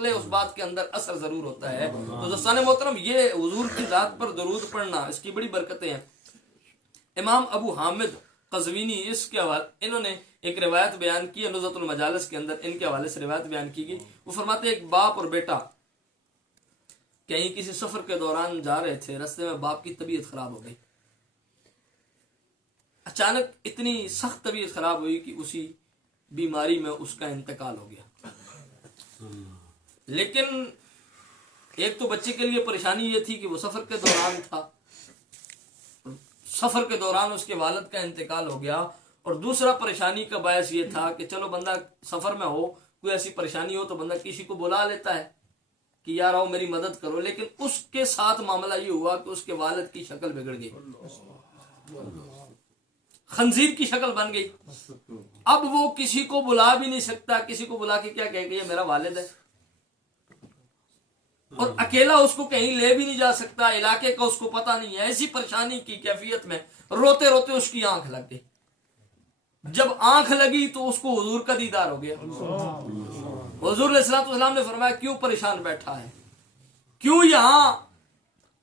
نکلے اس بات کے اندر اثر ضرور ہوتا ہے۔ تو دوستان محترم یہ حضور کی ذات پر درود پڑھنا اس کی بڑی برکتیں ہیں۔ امام ابو حامد قزوینی اس کے حوالے انہوں نے ایک روایت بیان کی ہے نزہۃ المجالس کے اندر، ان کے حوالے سے روایت بیان کی گئی۔ وہ فرماتے ہیں ایک باپ اور بیٹا کہیں کسی سفر کے دوران جا رہے تھے، راستے میں باپ کی طبیعت خراب ہو گئی، اچانک اتنی سخت طبیعت خراب ہوئی کہ اسی بیماری میں اس کا انتقال ہو گیا۔ لیکن ایک تو بچے کے لیے پریشانی یہ تھی کہ وہ سفر کے دوران تھا، سفر کے دوران اس کے والد کا انتقال ہو گیا، اور دوسرا پریشانی کا باعث یہ تھا کہ چلو بندہ سفر میں ہو، کوئی ایسی پریشانی ہو تو بندہ کسی کو بلا لیتا ہے کہ یار آؤ میری مدد کرو، لیکن اس کے ساتھ معاملہ یہ ہوا کہ اس کے والد کی شکل بگڑ گئی، خنزیر کی شکل بن گئی۔ اب وہ کسی کو بلا بھی نہیں سکتا، کسی کو بلا کے کیا کہے کہ یہ میرا والد ہے، اور اکیلا اس کو کہیں لے بھی نہیں جا سکتا، علاقے کا اس کو پتہ نہیں ہے۔ ایسی پریشانی کی کیفیت میں روتے روتے اس کی آنکھ لگ گئی۔ جب آنکھ لگی تو اس کو حضور کا دیدار ہو گیا۔ حضور علیہ الصلوۃ والسلام نے فرمایا کیوں پریشان بیٹھا ہے، کیوں یہاں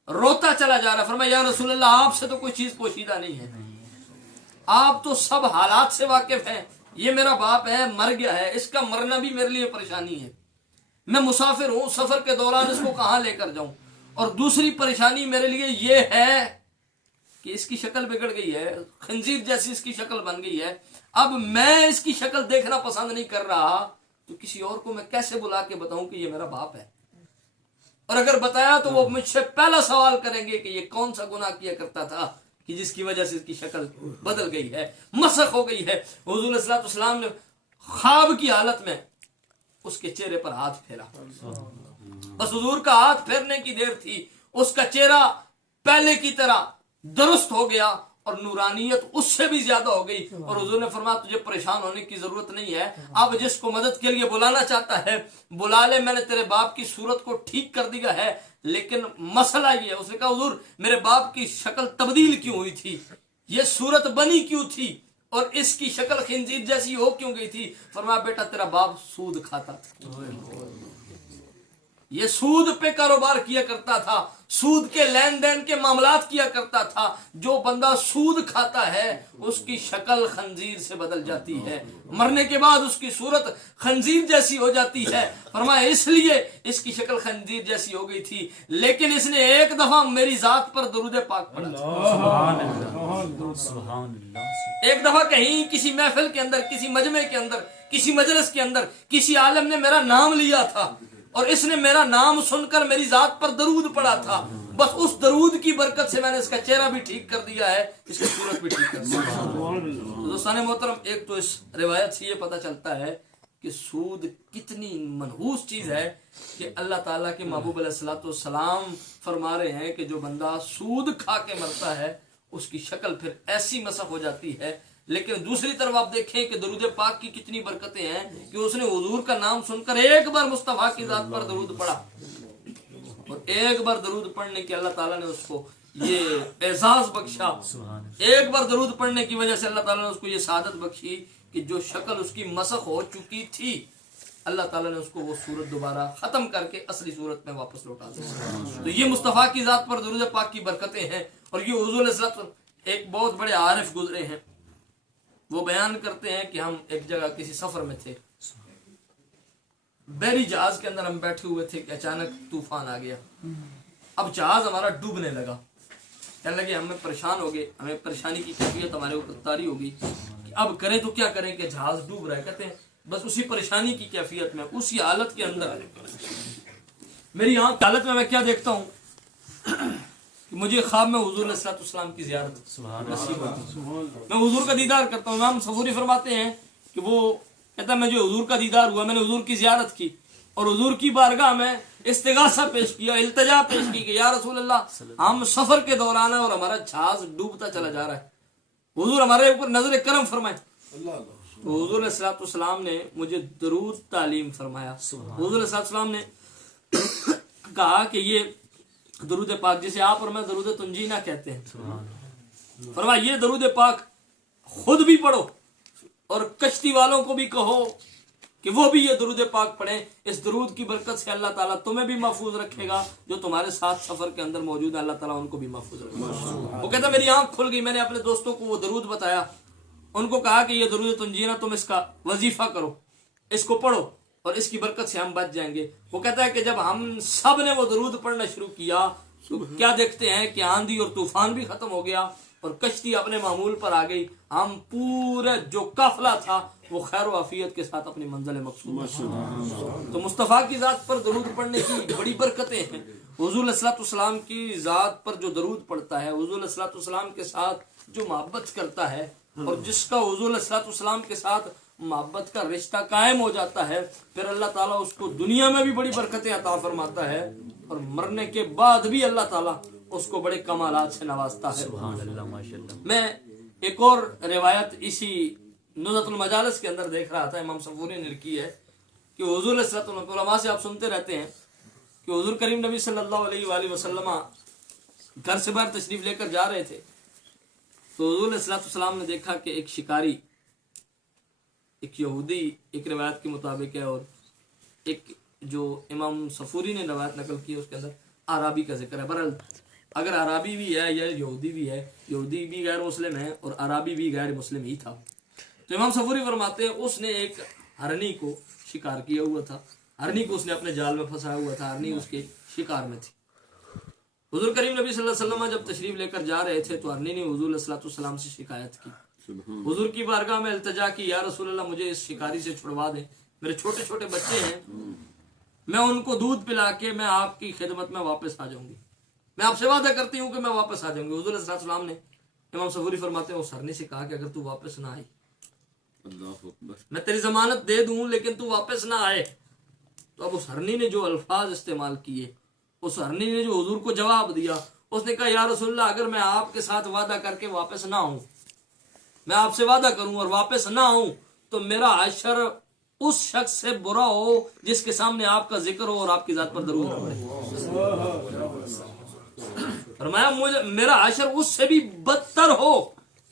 روتا چلا جا رہا ہے؟ فرمایا یا رسول اللہ آپ سے تو کوئی چیز پوشیدہ نہیں ہے، آپ تو سب حالات سے واقف ہیں، یہ میرا باپ ہے، مر گیا ہے، اس کا مرنا بھی میرے لیے پریشانی ہے، میں مسافر ہوں، سفر کے دوران اس کو کہاں لے کر جاؤں، اور دوسری پریشانی میرے لیے یہ ہے کہ اس کی شکل بگڑ گئی ہے، خنزیر جیسی اس کی شکل بن گئی ہے، اب میں اس کی شکل دیکھنا پسند نہیں کر رہا، تو کسی اور کو میں کیسے بلا کے بتاؤں کہ یہ میرا باپ ہے؟ اور اگر بتایا تو وہ مجھ سے پہلا سوال کریں گے کہ یہ کون سا گناہ کیا کرتا تھا کہ جس کی وجہ سے اس کی شکل بدل گئی ہے، مسخ ہو گئی ہے۔ حضور علیہ الصلوۃ والسلام نے خواب کی حالت میں اس کے چہرے پر ہاتھ پھیرا، بس حضور کا ہاتھ پھیرنے کی دیر تھی، اس کا چہرہ پہلے کی طرح درست ہو گیا اور نورانیت اس سے بھی زیادہ ہو گئی، اور حضور نے فرمایا تجھے پریشان ہونے کی ضرورت نہیں ہے، اب جس کو مدد کے لیے بلانا چاہتا ہے بلا لے، میں نے تیرے باپ کی صورت کو ٹھیک کر دیا ہے، لیکن مسئلہ یہ ہے۔ اس نے کہا حضور میرے باپ کی شکل تبدیل کیوں ہوئی تھی، یہ صورت بنی کیوں تھی، اور اس کی شکل خنزیر جیسی ہو کیوں گئی تھی؟ فرمایا بیٹا تیرا باپ سود کھاتا تھا، یہ سود پہ کاروبار کیا کرتا تھا، سود کے لین دین کے معاملات کیا کرتا تھا، جو بندہ سود کھاتا ہے اس کی شکل خنزیر سے بدل جاتی ہے، مرنے کے بعد اس کی صورت خنزیر جیسی ہو جاتی ہے۔ فرمایا اس لیے اس کی شکل خنزیر جیسی ہو گئی تھی، لیکن اس نے ایک دفعہ میری ذات پر درود پاک پڑھا، ایک دفعہ کہیں کسی محفل کے اندر، کسی مجمع کے اندر، کسی مجلس کے اندر کسی عالم نے میرا نام لیا تھا، اور اس نے میرا نام سن کر میری ذات پر درود پڑھا تھا، بس اس درود کی برکت سے میں نے اس کا چہرہ بھی ٹھیک کر دیا ہے، اس کی صورت بھی ٹھیک کر دیا ہے۔ دوستان محترم ایک تو اس روایت سے یہ پتہ چلتا ہے کہ سود کتنی منحوس چیز ہے کہ اللہ تعالیٰ کے محبوب علیہ الصلوۃ والسلام فرما رہے ہیں کہ جو بندہ سود کھا کے مرتا ہے اس کی شکل پھر ایسی مسخ ہو جاتی ہے۔ لیکن دوسری طرف آپ دیکھیں کہ درود پاک کی کتنی برکتیں ہیں کہ اس نے حضور کا نام سن کر ایک بار مصطفیٰ کی ذات پر درود پڑھا، اور ایک بار درود پڑھنے کی اللہ تعالیٰ نے اس کو یہ اعزاز بخشا، ایک بار درود پڑھنے کی وجہ سے اللہ تعالیٰ نے اس کو یہ سعادت بخشی کہ جو شکل اس کی مسخ ہو چکی تھی اللہ تعالیٰ نے اس کو وہ صورت دوبارہ ختم کر کے اصلی صورت میں واپس لوٹا دیا۔ تو یہ مصطفیٰ کی ذات پر درود پاک کی برکتیں ہیں۔ اور یہ حضور علیہ السلام ایک بہت بڑے عارف گزرے ہیں، وہ بیان کرتے ہیں کہ ہم ایک جگہ کسی سفر میں تھے، بحری جہاز کے اندر ہم بیٹھے ہوئے تھے کہ اچانک طوفان آ گیا، اب جہاز ہمارا ڈوبنے لگا، کہنے لگے ہمیں پریشان ہو گئے، ہمیں پریشانی کی کیفیت ہمارے اوپر طاری ہو گئی کہ اب کریں تو کیا کریں کہ جہاز ڈوب رہا ہے۔ کہتے ہیں بس اسی پریشانی کی کیفیت میں، اسی حالت کے اندر میری آنکھ حالت میں کیا دیکھتا ہوں کہ مجھے خواب میں حضور علیہ الصلوۃ والسلام کی زیارت نصیب ہوتی، میں حضور کا دیدار کرتا ہوں۔ امام صفوری فرماتے ہیں کہ وہ کہتا ہے مجھے حضور کا دیدار ہوا، میں نے حضور کی زیارت کی اور حضور کی بارگاہ میں استغاثہ پیش کیا، التجا پیش کی کہ یا رسول اللہ ہم سفر کے دوران ہیں اور ہمارا جہاز ڈوبتا چلا جا رہا ہے، حضور ہمارے اوپر نظر کرم فرمائیں۔ تو حضور علیہ الصلوۃ والسلام نے مجھے درود تعلیم فرمایا۔ حضور علیہ الصلوۃ والسلام نے کہا کہ یہ درود پاک جسے آپ اور میں درود تنجینہ کہتے ہیں، فرمایا یہ درود پاک خود بھی پڑھو اور کشتی والوں کو بھی کہو کہ وہ بھی یہ درود پاک پڑھیں. اس درود کی برکت سے اللہ تعالیٰ تمہیں بھی محفوظ رکھے گا, جو تمہارے ساتھ سفر کے اندر موجود ہے اللہ تعالیٰ ان کو بھی محفوظ رکھے گا. وہ کہتا میری آنکھ کھل گئی, میں نے اپنے دوستوں کو وہ درود بتایا, ان کو کہا کہ یہ درود تنجینا تم اس کا وظیفہ کرو, اس کو پڑھو اور اس کی برکت سے ہم بچ جائیں گے. وہ کہتا ہے کہ جب ہم سب نے وہ درود پڑھنا شروع کیا تو کیا دیکھتے ہیں کہ آندھی اور طوفان بھی ختم ہو گیا اور کشتی اپنے معمول پر آ گئی. ہم پورے جو قافلہ تھا وہ خیر و عافیت کے ساتھ اپنی منزل مقصود. تو مصطفیٰ کی ذات پر درود پڑھنے کی بڑی برکتیں ہیں. حضور علیہ الصلوۃ والسلام کی ذات پر جو درود پڑھتا ہے, حضور علیہ الصلوۃ والسلام کے ساتھ جو محبت کرتا ہے اور جس کا حضور علیہ الصلوۃ والسلام کے ساتھ محبت کا رشتہ قائم ہو جاتا ہے, پھر اللہ تعالیٰ اس کو دنیا میں بھی بڑی برکتیں عطا فرماتا ہے اور مرنے کے بعد بھی اللہ تعالیٰ اس کو بڑے کمالات سے نوازتا ہے. سبحان اللہ, ماشاءاللہ. میں ایک اور روایت اسی نزہۃ المجالس کے اندر دیکھ رہا تھا, امام صفوری نے لکھی ہے کہ حضور علیہ الصلوۃ والسلام, علماء سے آپ سنتے رہتے ہیں کہ حضور کریم نبی صلی اللہ علیہ وآلہ وسلم گھر سے باہر تشریف لے کر جا رہے تھے, تو حضور علیہ الصلوۃ والسلام نے دیکھا کہ ایک شکاری, ایک یہودی ایک روایت کے مطابق ہے, اور ایک جو امام صفوری نے روایت نقل کی ہے اس کے اندر عرابی کا ذکر ہے. بہرحال اگر عرابی بھی ہے یا یہودی بھی ہے, یہودی بھی غیر مسلم ہے اور عرابی بھی غیر مسلم ہی تھا, تو امام صفوری فرماتے ہیں اس نے ایک ہرنی کو شکار کیا ہوا تھا, ہرنی کو اس نے اپنے جال میں پھنسایا ہوا تھا, ہرنی اس کے شکار میں تھی. حضور کریم نبی صلی اللہ علیہ وسلم جب تشریف لے کر جا رہے تھے تو ہرنی نے حضور علیہ الصلوۃ والسلام سے شکایت کی, حضور کی بارگاہ میں التجا کی, یا رسول اللہ مجھے اس شکاری سے چھڑوا دیں, میرے چھوٹے چھوٹے بچے ہیں, میں ان کو دودھ پلا کے میں آپ کی خدمت میں واپس آ جاؤں گی, میں آپ سے وعدہ کرتی ہوں کہ میں واپس آ جاؤں گی. حضور علیہ السلام نے, امام صفوری فرماتے ہیں, اس ہرنی سے کہا کہ اگر تو واپس نہ آئی, میں تیری ضمانت دے دوں لیکن تو واپس نہ آئے. تو اب اس ہرنی نے جو الفاظ استعمال کیے, اس ہرنی نے جو حضور کو جواب دیا, اس نے کہا یا رسول اللہ اگر میں آپ کے ساتھ وعدہ کر کے واپس نہ آؤں, میں آپ سے وعدہ کروں اور واپس نہ آؤں, تو میرا حشر اس شخص سے برا ہو جس کے سامنے آپ کا ذکر ہو اور آپ کی ذات پر درود نہ پڑے. فرمایا مجھے میرا حشر اس سے بھی بدتر ہو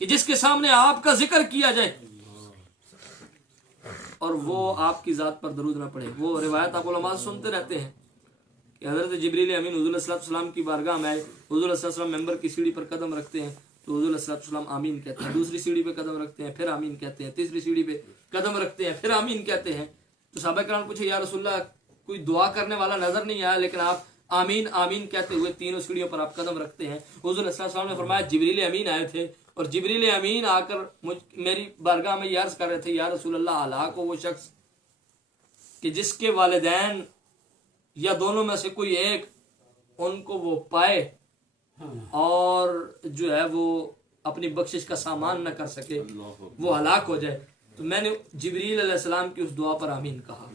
کہ جس کے سامنے آپ کا ذکر کیا جائے اور وہ آپ کی ذات پر درود نہ پڑے. وہ روایت آپ علماء سنتے رہتے ہیں کہ حضرت جبریل امین حضور صلی اللہ علیہ وسلم کی بارگاہ میں آئے, حضور صلی اللہ علیہ وسلم ممبر کی سیڑھی پر قدم رکھتے ہیں تو حضور صلی اللہ علیہ وسلم آمین کہتے ہیں, دوسری سیڑھی پہ قدم رکھتے ہیں پھر آمین کہتے ہیں, تیسری سیڑھی پہ قدم رکھتے ہیں پھر آمین کہتے ہیں. تو صحابہ کرام پوچھے یا رسول اللہ کوئی دعا کرنے والا نظر نہیں آیا لیکن آپ آمین آمین کہتے ہوئے تینوں سیڑھیوں پر آپ قدم رکھتے ہیں. حضور صلی اللہ علیہ وسلم نے فرمایا جبریل امین آئے تھے اور جبریل امین آ کر میری بارگاہ میں یہ عرض کر رہے تھے یا رسول اللہ ہلاک ہو وہ شخص کہ جس کے والدین یا دونوں میں سے کوئی ایک ان کو وہ پائے اور جو ہے وہ اپنی بخشش کا سامان نہ کر سکے, وہ ہلاک ہو جائے. تو میں نے جبریل علیہ السلام کی اس دعا پر آمین کہا.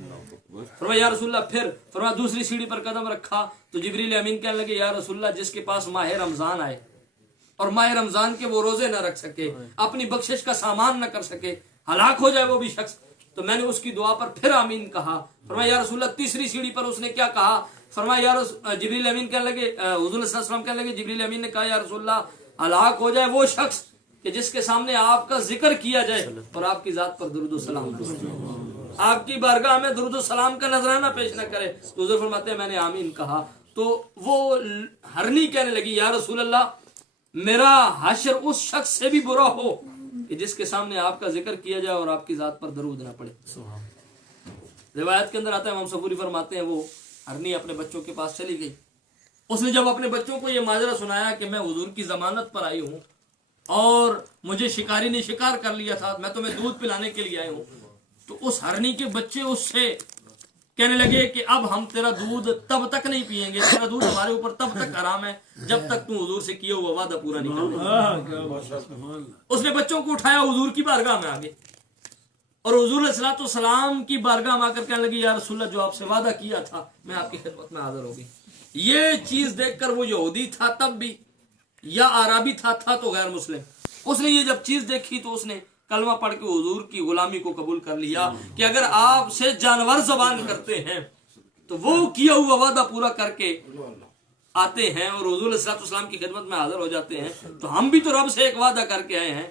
فرمایا یا رسول اللہ, پھر فرمایا دوسری سیڑھی پر قدم رکھا تو جبریل امین کہنے لگے یا رسول اللہ جس کے پاس ماہ رمضان آئے اور ماہ رمضان کے وہ روزے نہ رکھ سکے, اپنی بخشش کا سامان نہ کر سکے, ہلاک ہو جائے وہ بھی شخص. تو میں نے اس کی دعا پر پھر آمین کہا. فرمایا یا رسول اللہ تیسری سیڑھی پر اس نے کیا کہا, فرمایا یا جبریل امین کہنے لگے, حضور صلی اللہ علیہ وسلم کہنے لگے جبریل امین نے کہا یا رسول اللہ ہلاک ہو جائے وہ شخص کہ جس کے سامنے آپ کا ذکر کیا جائے اور آپ کی ذات پر درود و سلام, آپ کی بارگاہ میں درود و سلام کا نذرانہ پیش نہ کرے. تو حضور فرماتے ہیں میں نے آمین کہا. تو وہ ہرنی کہنے لگی یا رسول اللہ میرا حشر اس شخص سے بھی برا ہو کہ جس کے سامنے آپ کا ذکر کیا جائے اور آپ کی ذات پر درود نہ پڑے. روایت کے اندر آتا ہے امام صفوری فرماتے ہیں وہ ہرنی اپنے بچوں کے پاس چلی گئی. اس نے جب اپنے بچوں کو یہ ماجرا سنایا کہ میں حضور کی ضمانت پر آئی ہوں اور مجھے شکاری نے شکار کر لیا تھا, میں تمہیں دودھ پلانے کے لیے آئی ہوں, تو اس ہرنی کے بچے اس سے کہنے لگے کہ اب ہم تیرا دودھ تب تک نہیں پیئیں گے, تیرا دودھ ہمارے اوپر تب تک حرام ہے جب تک تم حضور سے کیا ہوا وعدہ پورا نہیں کرے. اس نے بچوں کو اٹھایا حضور کی بارگاہ میں آگے اور حضور علیہ الصلوۃ والسلام کی بارگاہ میں آ کر کہنے لگی یا رسول اللہ جو آپ سے وعدہ کیا تھا میں آپ کی خدمت میں حاضر ہو گئی. یہ چیز دیکھ کر وہ یہودی تھا تب بھی یا عربی تھا تو غیر مسلم, اس نے یہ جب چیز دیکھی تو اس نے کلمہ پڑھ کے حضور کی غلامی کو قبول کر لیا کہ اگر آپ سے جانور زبان کرتے ہیں تو وہ کیا ہوا وعدہ پورا کر کے آتے ہیں اور حضور علیہ الصلوۃ والسلام کی خدمت میں حاضر ہو جاتے ہیں, تو ہم بھی تو رب سے ایک وعدہ کر کے آئے ہیں,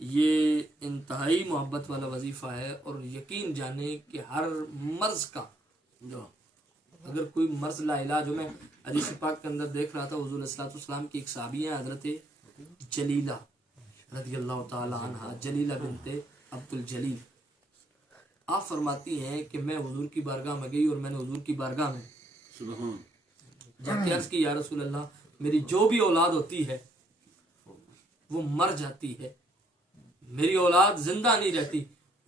یہ انتہائی محبت والا وظیفہ ہے، اور یقین جانے کہ ہر مرض کا جو اگر کوئی مرض لا علاج ہو، میں حدیث پاک کے اندر دیکھ رہا تھا حضور علیہ الصلوۃ والسلام کی ایک صحابی ہیں حضرت جلیلہ رضی اللہ تعالی عنہ، جلیلہ بنت عبد الجلیل، آپ فرماتی ہیں کہ میں حضور کی بارگاہ میں گئی اور میں نے حضور کی بارگاہ میں جا کے عرض کی یا رسول اللہ میری جو بھی اولاد ہوتی ہے وہ مر جاتی ہے، میری اولاد زندہ نہیں رہتی۔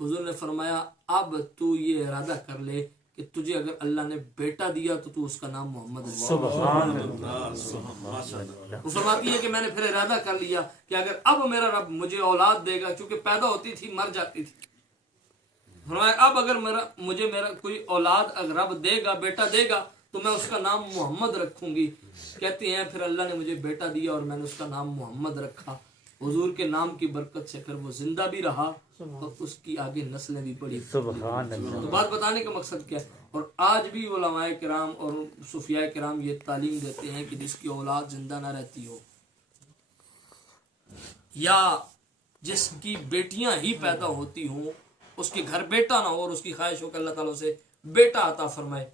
حضور نے فرمایا اب تو یہ ارادہ کر لے کہ تجھے اگر اللہ نے بیٹا دیا تو اس کا نام محمد رکھ۔ سبحان اللہ۔ وہ فرماتی ہے کہ میں نے پھر ارادہ کر لیا کہ اگر اب میرا رب مجھے اولاد دے گا، چونکہ پیدا ہوتی تھی مر جاتی تھی، فرمایا اب اگر میرا کوئی اولاد اگر رب دے گا، بیٹا دے گا، تو میں اس کا نام محمد رکھوں گی۔ کہتے ہیں پھر اللہ نے مجھے بیٹا دیا اور میں نے اس کا نام محمد رکھا۔ حضور کے نام کی برکت سے پھر وہ زندہ بھی رہا اور اس کی آگے نسلیں بھی بڑی۔ سبحان اللہ۔ تو بات بتانے کا مقصد کیا ہے؟ اور آج بھی علماء کرام اور صوفیاء کرام یہ تعلیم دیتے ہیں کہ جس کی اولاد زندہ نہ رہتی ہو یا جس کی بیٹیاں ہی پیدا ہوتی ہوں، اس کے گھر بیٹا نہ ہو اور اس کی خواہش ہو کہ اللہ تعالیٰ سے بیٹا عطا فرمائے،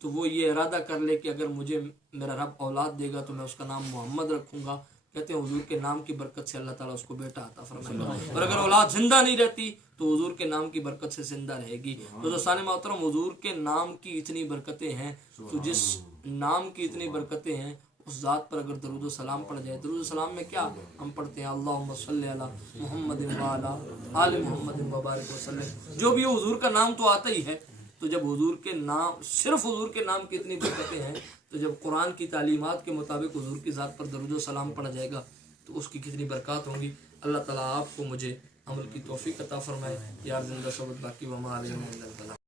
تو وہ یہ ارادہ کر لے کہ اگر مجھے میرا رب اولاد دے گا تو میں اس کا نام محمد رکھوں گا۔ کہتے ہیں حضور کے نام کی برکت سے اللہ تعالیٰ اس کو بیٹا عطا فرمائے گا، اور اگر اولاد زندہ نہیں رہتی تو حضور کے نام کی برکت سے زندہ رہے گی۔ تو دوستان محترم، حضور کے نام کی اتنی برکتیں ہیں، تو جس نام کی اتنی برکتیں ہیں اس ذات پر اگر درود و سلام پڑھ جائے، درود و سلام میں کیا ہم پڑھتے ہیں اللہم صلی علی محمد وعلی آل محمد وبارک وسلم، جو بھی حضور کا نام تو آتا ہی ہے۔ تو جب حضور کے نام، صرف حضور کے نام کی اتنی برکتیں ہیں، تو جب قرآن کی تعلیمات کے مطابق حضور کی ذات پر درود و سلام پڑھا جائے گا تو اس کی کتنی برکات ہوں گی۔ اللہ تعالیٰ آپ کو مجھے عمل کی توفیق عطا فرمائے۔ یار زندہ صحبت باقی وما علینا الا البلاغ۔